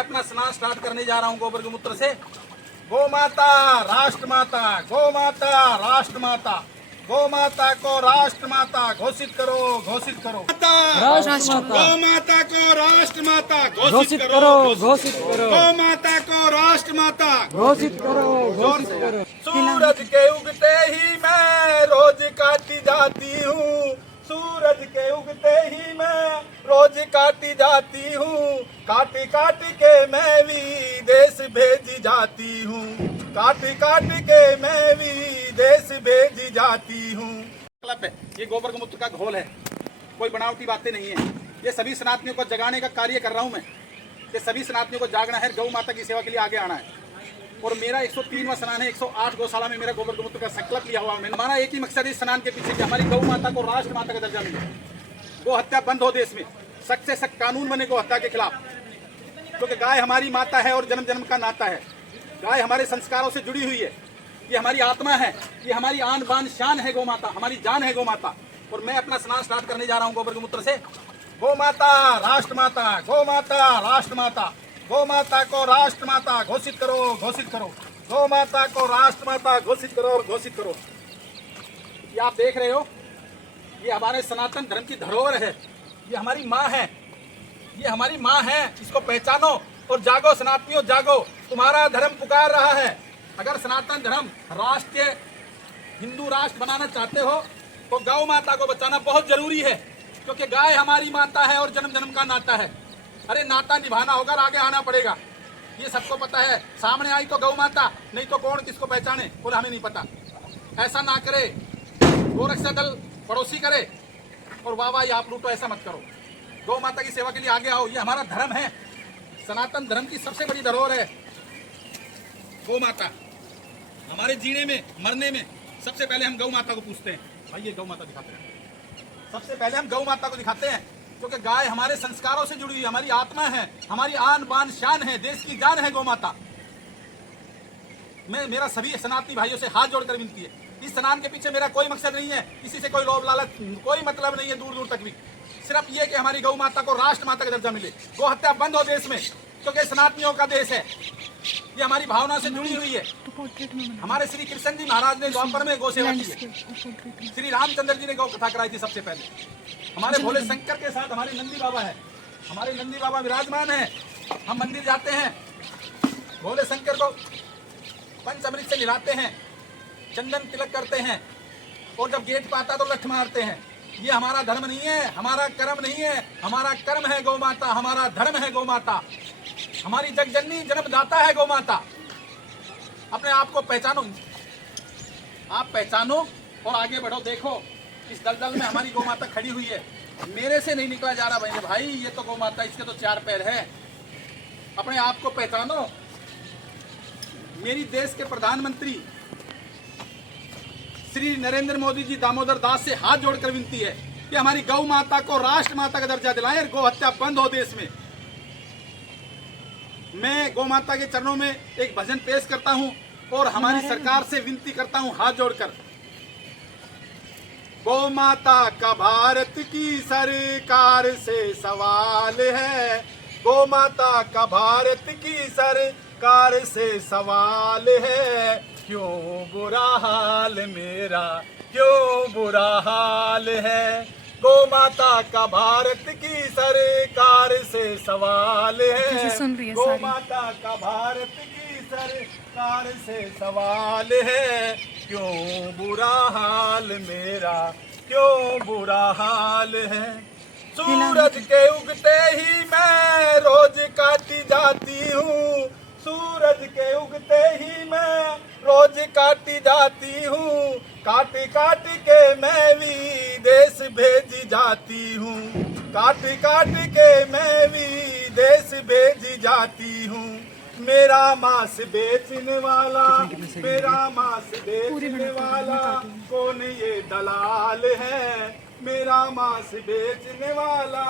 अपना स्नान स्टार्ट करने जा रहा हूँ गोबर गोमूत्र से। गौ माता राष्ट्र माता, गौ माता राष्ट्र माता, गौ माता को राष्ट्र माता घोषित करो, घोषित करो। राष्ट्र माता, गौ माता को राष्ट्र माता घोषित करो, घोषित करो। गौ माता को राष्ट्र माता घोषित करो, घोषित करो। सूरज के उगते ही मैं रोज काटी जाती हूँ, सूरज के उगते ही मैं रोज काटी जाती हूँ, काटी काटी के मैं विदेश भेजी जाती हूँ, काटी काटी के मैं विदेश भेजी जाती हूँ। ये गोबर गोमूत्र का घोल है, कोई बनावटी बातें नहीं है। ये सभी सनातनियों को जगाने का कार्य कर रहा हूँ मैं। ये सभी सनातनियों को जागना है, गौ माता की सेवा के लिए आगे आना है। और मेरा 103वां स्नान है, 108 गौशाला में मेरा गोबर गोमूत्र का संकल्प लिया हुआ है। हमारा एक ही मकसद है स्नान के पीछे कि हमारी गौ माता को राष्ट्र माता का दर्जा मिले, गौ हत्या बंद हो देश में, सख्त से सख्त कानून बने गौ हत्या के खिलाफ। क्योंकि गाय हमारी माता है और जन्म जन्म का नाता है। गाय हमारे संस्कारों से जुड़ी हुई है, ये हमारी आत्मा है, ये हमारी आन बान शान है गौ माता, हमारी जान है गौ माता। और मैं अपना स्नान स्टार्ट करने जा रहा हूँ गोबर गोमूत्र से। गौ माता राष्ट्र माता, गौ माता राष्ट्र माता, गौ माता को राष्ट्र माता घोषित करो, घोषित करो। गौ माता को राष्ट्र माता घोषित करो और घोषित करो। ये आप देख रहे हो, ये हमारे सनातन धर्म की धरोहर है, ये हमारी माँ है, ये हमारी माँ है। इसको पहचानो और जागो सनातनियों, जागो, तुम्हारा धर्म पुकार रहा है। अगर सनातन धर्म राष्ट्रीय हिंदू राष्ट्र बनाना चाहते हो तो गौ माता को बचाना बहुत जरूरी है, क्योंकि गाय हमारी माता है और जन्म जन्म का नाता है। अरे नाता निभाना होगा, आगे आना पड़ेगा, ये सबको पता है। सामने आई तो गौ माता, नहीं तो कौन किसको पहचाने और हमें नहीं पता। ऐसा ना करे, गोरक्षा दल पड़ोसी करे और वाह वाह आप लूटो, ऐसा मत करो। गौ माता की सेवा के लिए आगे आओ, ये हमारा धर्म है, सनातन धर्म की सबसे बड़ी धरोहर है गौ माता। हमारे जीने में मरने में सबसे पहले हम गौ माता को पूछते हैं। भाई ये गौ माता दिखाते हैं, सबसे पहले हम गौ माता को दिखाते हैं, क्योंकि गाय हमारे संस्कारों से जुड़ी हुई, हमारी आत्मा है, हमारी आन बान शान है, देश की जान है गौ माता। मैं मेरा सभी सनातनी भाइयों से हाथ जोड़कर विनती है, इस स्नान के पीछे मेरा कोई मकसद नहीं है, किसी से कोई लोभ लालच कोई मतलब नहीं है दूर दूर तक भी। सिर्फ ये कि हमारी गौ माता को राष्ट्र माता का दर्जा मिले, गौ हत्या बंद हो देश में, क्योंकि सनातनियों का देश है, ये हमारी भावना से जुड़ी हुई है। हमारे श्री कृष्ण जी महाराज ने द्वापर में गौ सेवा की है, श्री रामचंद्र जी ने गौ कथा कराई थी सबसे पहले। हमारे भोले शंकर के साथ हमारे नंदी बाबा है, हमारे नंदी बाबा विराजमान है। हम मंदिर जाते हैं, भोले शंकर को पंचामृत से मिलाते हैं, चंदन तिलक करते हैं, और जब गेट पर आता तो लठ मारते हैं। ये हमारा धर्म नहीं है, हमारा कर्म नहीं है, हमारा कर्म है गौ माता, हमारा धर्म है गौ माता, हमारी जगजननी जन्मदाता है गौ माता। अपने आप को पहचानो, आप पहचानो और आगे बढ़ो। देखो इस दलदल में हमारी गौ माता खड़ी हुई है, मेरे से नहीं निकला जा रहा भाई, ये तो गौ माता, इसके तो 4 पैर है। अपने आप को पहचानो। मेरी देश के प्रधानमंत्री श्री नरेंद्र मोदी जी दामोदर दास से हाथ जोड़कर विनती है कि हमारी गौ माता को राष्ट्र माता का दर्जा दिलाएं और गौ हत्या बंद हो देश में। मैं गौ माता के चरणों में एक भजन पेश करता हूं और हमारी सरकार से विनती करता हूं हाथ जोड़कर। गौ माता का भारत की सरकार से सवाल है, गौ माता का भारत की सरकार से सवाल है, क्यों बुरा हाल मेरा, क्यों बुरा हाल है। गौ माता का भारत की सरकार से सवाल है, गौ माता का भारत की सरकार से सवाल है, क्यों बुरा हाल मेरा, क्यों बुरा हाल है। सूरज के उगते ही मैं रोज काटी जाती हूँ, सूरज के उगते ही मैं रोज काटी जाती हूँ, काटी काटी के मैं विदेश भेजी जाती हूँ, काटी काटी के मैं विदेश भेजी जाती हूँ। मेरा मांस बेचने वाला, मेरा मांस बेचने वाला कौन ये दलाल है, मेरा मांस बेचने वाला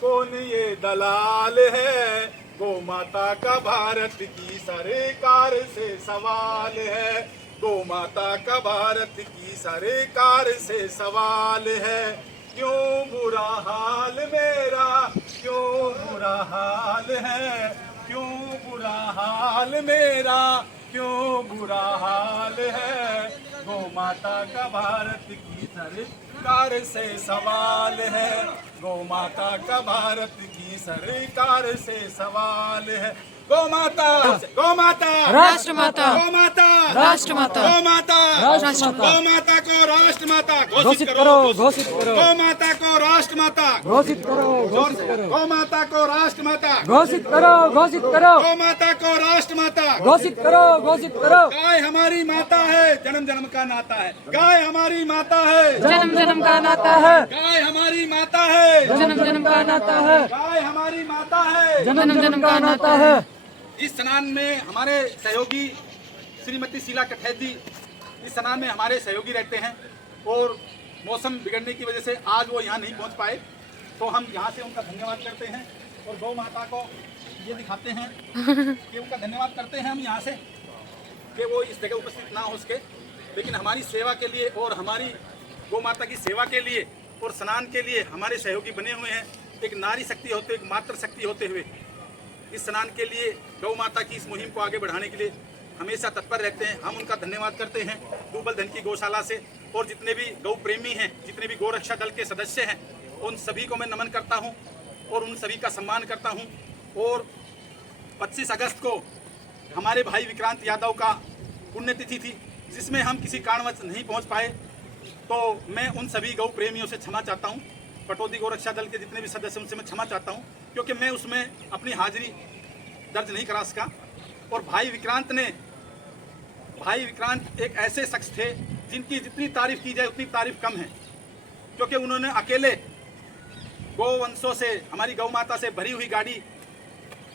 कौन ये दलाल है। गौ माता का भारत की सरकार से सवाल है, गौ माता का भारत की सरकार से सवाल है, क्यों बुरा हाल मेरा, क्यों बुरा हाल है, क्यों हाल मेरा क्यों बुरा हाल है। गौ माता का भारत की सरकार से सवाल है। गौ माता का भारत की सरकार से सवाल है। गौ माता, गौ माता, राष्ट्रमाता, गौ माता, राष्ट्रमाता, गौ माता, राष्ट्रमाता, गौ माता को राष्ट्रमाता घोषित करो, घोषित करो, गौ माता को राष्ट्रमाता घोषित करो, घोषित करो, गौ माता को राष्ट्रमाता, घोषित करो, घोषित करो, गौ माता को राष्ट्रमाता। घोषित करो, घोषित करो। गाय हमारी माता है, जन्म जन्म का नाता है। गाय हमारी माता है, जन्म जन्म का नाता है, गाय हमारी माता है, जन्म जन्म का नाता है, गाय हमारी माता है। जन्म जन्म का नाता है। इस स्नान में हमारे सहयोगी श्रीमती शीला कठैती इस स्नान में हमारे सहयोगी रहते हैं और मौसम बिगड़ने की वजह से आज वो यहाँ नहीं पहुँच पाए, तो हम यहाँ से उनका धन्यवाद करते हैं और गौ माता को ये दिखाते हैं कि उनका धन्यवाद करते हैं हम यहाँ से कि वो इस जगह उपस्थित ना हो सके, लेकिन हमारी सेवा के लिए और हमारी गौ माता की सेवा के लिए और स्नान के लिए हमारे सहयोगी बने हुए हैं। एक नारी शक्ति होते, एक मातृ शक्ति होते हुए इस स्नान के लिए गौ माता की इस मुहिम को आगे बढ़ाने के लिए हमेशा तत्पर रहते हैं। हम उनका धन्यवाद करते हैं दूबल धन की गौशाला से, और जितने भी गौ प्रेमी हैं, जितने भी गौरक्षा दल के सदस्य हैं, उन सभी को मैं नमन करता हूं और उन सभी का सम्मान करता हूं। और 25 अगस्त को हमारे भाई विक्रांत यादव का पुण्यतिथि थी, जिसमें हम किसी कारणवश नहीं पहुंच पाए, तो मैं उन सभी गौ प्रेमियों से क्षमा चाहता हूं। पटौदी गौरक्षा दल के जितने भी सदस्य उनसे मैं क्षमा चाहता हूं, क्योंकि मैं उसमें अपनी हाजिरी दर्ज नहीं करा सका। और भाई विक्रांत एक ऐसे शख्स थे जिनकी जितनी तारीफ की जाए उतनी तारीफ कम है, क्योंकि उन्होंने अकेले गौवंशों से, हमारी गौ माता से भरी हुई गाड़ी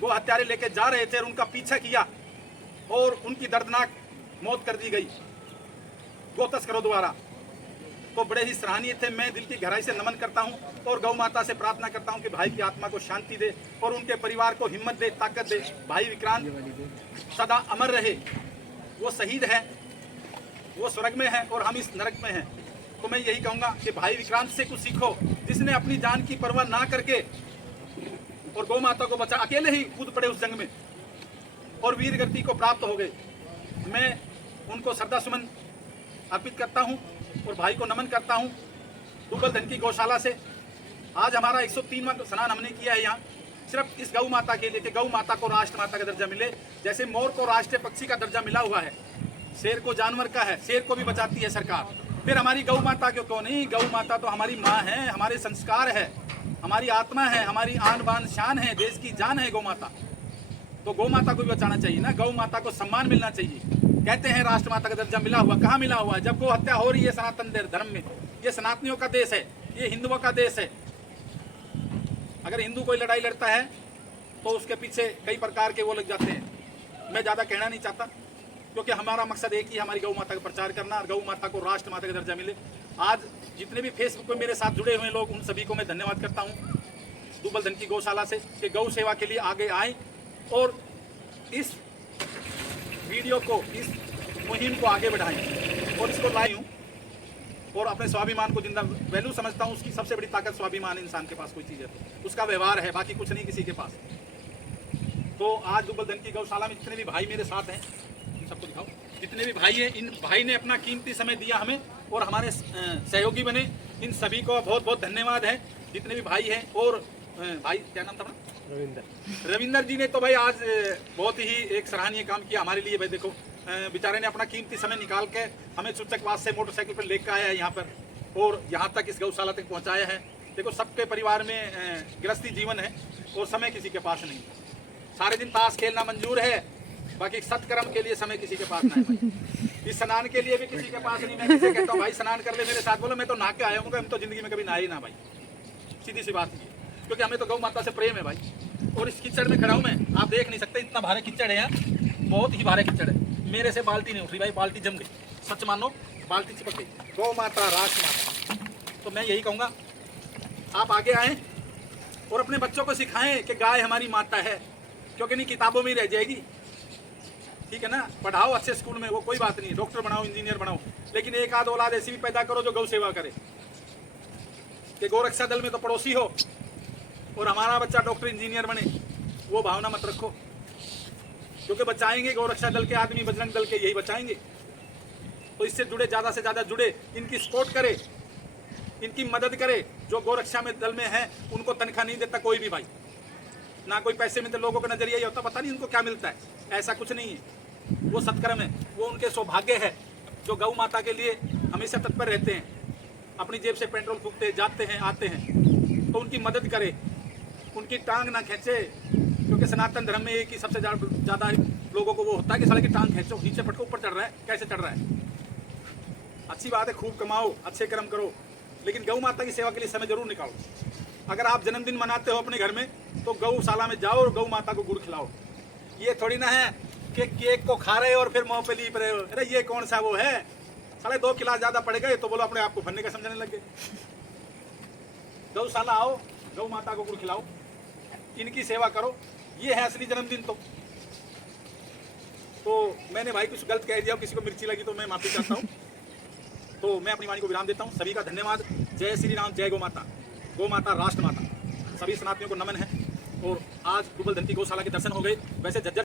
गो हत्यारे लेके जा रहे थे और उनका पीछा किया और उनकी दर्दनाक मौत कर दी गई गो तस्करों द्वारा। तो बड़े ही सराहनीय थे। मैं दिल की गहराई से नमन करता हूं और गौ माता से प्रार्थना करता हूं कि भाई की आत्मा को शांति दे और उनके परिवार को हिम्मत दे, ताकत दे। भाई विक्रांत सदा अमर रहे। वो शहीद है, वो स्वर्ग में है और हम इस नरक में हैं। तो मैं यही कहूंगा कि भाई विक्रांत से कुछ सीखो, जिसने अपनी जान की परवाह ना करके और गौ माता को बचा, अकेले ही कूद पड़े उस जंग में और वीर गति को प्राप्त हो गए। मैं उनको श्रद्धा सुमन अर्पित करता हूं और भाई को नमन करता हूं। दूबल धन की गौशाला से आज हमारा 103वां स्नान हमने किया है यहाँ, सिर्फ इस गौ माता के लिए कि गौ माता को राष्ट्र माता का दर्जा मिले। जैसे मोर को राष्ट्रीय पक्षी का दर्जा मिला हुआ है, शेर को जानवर का है, शेर को भी बचाती है सरकार, फिर हमारी गौ माता क्यों नहीं? गौ माता तो हमारी माँ है, हमारे संस्कार है, हमारी आत्मा है, हमारी आन बान शान है, देश की जान है गौ माता। तो गौ माता को भी बचाना चाहिए ना, गौ माता को सम्मान मिलना चाहिए। कहते हैं राष्ट्र माता का दर्जा मिला हुआ, कहाँ मिला हुआ है? जब गौ हत्या हो रही है सनातन धर्म में। ये सनातनियों का देश है, ये हिंदुओं का देश है। अगर हिंदू कोई लड़ाई लड़ता है तो उसके पीछे कई प्रकार के वो लग जाते हैं। मैं ज़्यादा कहना नहीं चाहता, क्योंकि हमारा मकसद एक ही, हमारी गौ माता का प्रचार करना और गौ माता को राष्ट्र माता का दर्जा मिले। आज जितने भी फेसबुक पे मेरे साथ जुड़े हुए लोग, उन सभी को मैं धन्यवाद करता हूँ दूबल धन की गौशाला से कि गौ सेवा के लिए आगे आए और इस वीडियो को, इस मुहिम को आगे बढ़ाएं और इसको लाई हूँ और अपने स्वाभिमान को जिंदा वैल्यू समझता हूँ। उसकी सबसे बड़ी ताकत स्वाभिमान, इंसान के पास कोई चीज़ है तो उसका व्यवहार है, बाकी कुछ नहीं किसी के पास। तो आज दूबल धन की गौशाला में जितने भी भाई मेरे साथ हैं, इन सबको दिखाओ, जितने भी भाई हैं, इन भाई ने अपना कीमती समय दिया हमें और हमारे सहयोगी बने। इन सभी को बहुत बहुत धन्यवाद है, जितने भी भाई हैं। और भाई क्या नाम था अपना? रविंदर जी ने तो भाई आज बहुत ही एक सराहनीय काम किया हमारे लिए। भाई देखो, बेचारे ने अपना कीमती समय निकाल के हमें चुचकवास से मोटरसाइकिल पर लेकर आया है यहाँ पर और यहाँ तक इस गौशाला तक पहुँचाया है। देखो, सबके परिवार में गृहस्थी जीवन है और समय किसी के पास नहीं। सारे दिन ताश खेलना मंजूर है, बाकी सत्कर्म के लिए समय किसी के पास नहीं भाई। इस स्नान के लिए भी किसी के पास नहीं। मैं किसी कहता हूँ भाई स्नान कर ले मेरे साथ, बोलो मैं तो नहा के आया हूँ। हम तो जिंदगी में कभी नहाए ही ना भाई, सीधी सी बात है, क्योंकि हमें तो गौ माता से प्रेम है भाई। और इस कीचड़ में खड़ा हूँ मैं, आप देख नहीं सकते, इतना भारे कीचड़ है यहाँ, बहुत ही भारे कीचड़ है। मेरे से बाल्टी नहीं उठ रही भाई, बाल्टी जम गई, सच मानो बाल्टी चिपक गई। गौ माता, राष्ट्र माता। तो मैं यही कहूँगा, आप आगे आएँ और अपने बच्चों को सिखाएं कि गाय हमारी माता है, क्योंकि नहीं किताबों में ही रह जाएगी। ठीक है ना, पढ़ाओ अच्छे स्कूल में, वो कोई बात नहीं, डॉक्टर बनाओ, इंजीनियर बनाओ, लेकिन एक आध औलाद ऐसी भी पैदा करो जो गौ सेवा करे। कि गौरक्षा दल में तो पड़ोसी हो और हमारा बच्चा डॉक्टर इंजीनियर बने, वो भावना मत रखो। क्योंकि बचाएंगे गौरक्षा दल के आदमी, बजरंग दल के यही बचाएंगे। तो इससे जुड़े, ज़्यादा से ज़्यादा जुड़े, इनकी सपोर्ट करे, इनकी मदद करे। जो गौरक्षा में दल में है उनको तनख्वाह नहीं देता कोई भी भाई, ना कोई पैसे मिलते। लोगों का नजरिया ये होता पता नहीं उनको क्या मिलता है, ऐसा कुछ नहीं है। वो सत्कर्म है, वो उनके सौभाग्य है जो गौ माता के लिए हमेशा तत्पर रहते हैं, अपनी जेब से पेट्रोल फूकते जाते हैं आते हैं। तो उनकी मदद करे, उनकी टांग ना खींचे, क्योंकि सनातन धर्म में एक ही सबसे ज़्यादा लोगों को वो होता है कि साले की टांग खींचो, नीचे पटको, ऊपर चढ़ रहा है, कैसे चढ़ रहा है। अच्छी बात है, खूब कमाओ, अच्छे कर्म करो, लेकिन गौ माता की सेवा के लिए समय जरूर निकालो। अगर आप जन्मदिन मनाते हो अपने घर में तो गौशाला में जाओ और गौ माता को गुड़ खिलाओ। ये थोड़ी ना है कि केक को खा रहे हो और फिर मुंह पे लीप रहे हो। अरे ये कौन सा वो है, साले 2 गिलास ज्यादा पड़ गए तो बोलो अपने आप को भरने का समझने लग गए। गौशाला आओ, गौ माता को गुड़ खिलाओ, इनकी सेवा करो, ये है असली जन्मदिन। तो मैंने भाई कुछ गलत कह दिया, किसी को मिर्ची लगी तो मैं माफी चाहता हूँ। तो मैं अपनी वाणी को विराम देता हूँ। सभी का धन्यवाद। जय श्री राम, जय गौ माता। गौ माता राष्ट्र माता। सभी सनातनियों को नमन है। और आज डुबल धनती गौशाला के दर्शन हो गए। वैसे झज्जर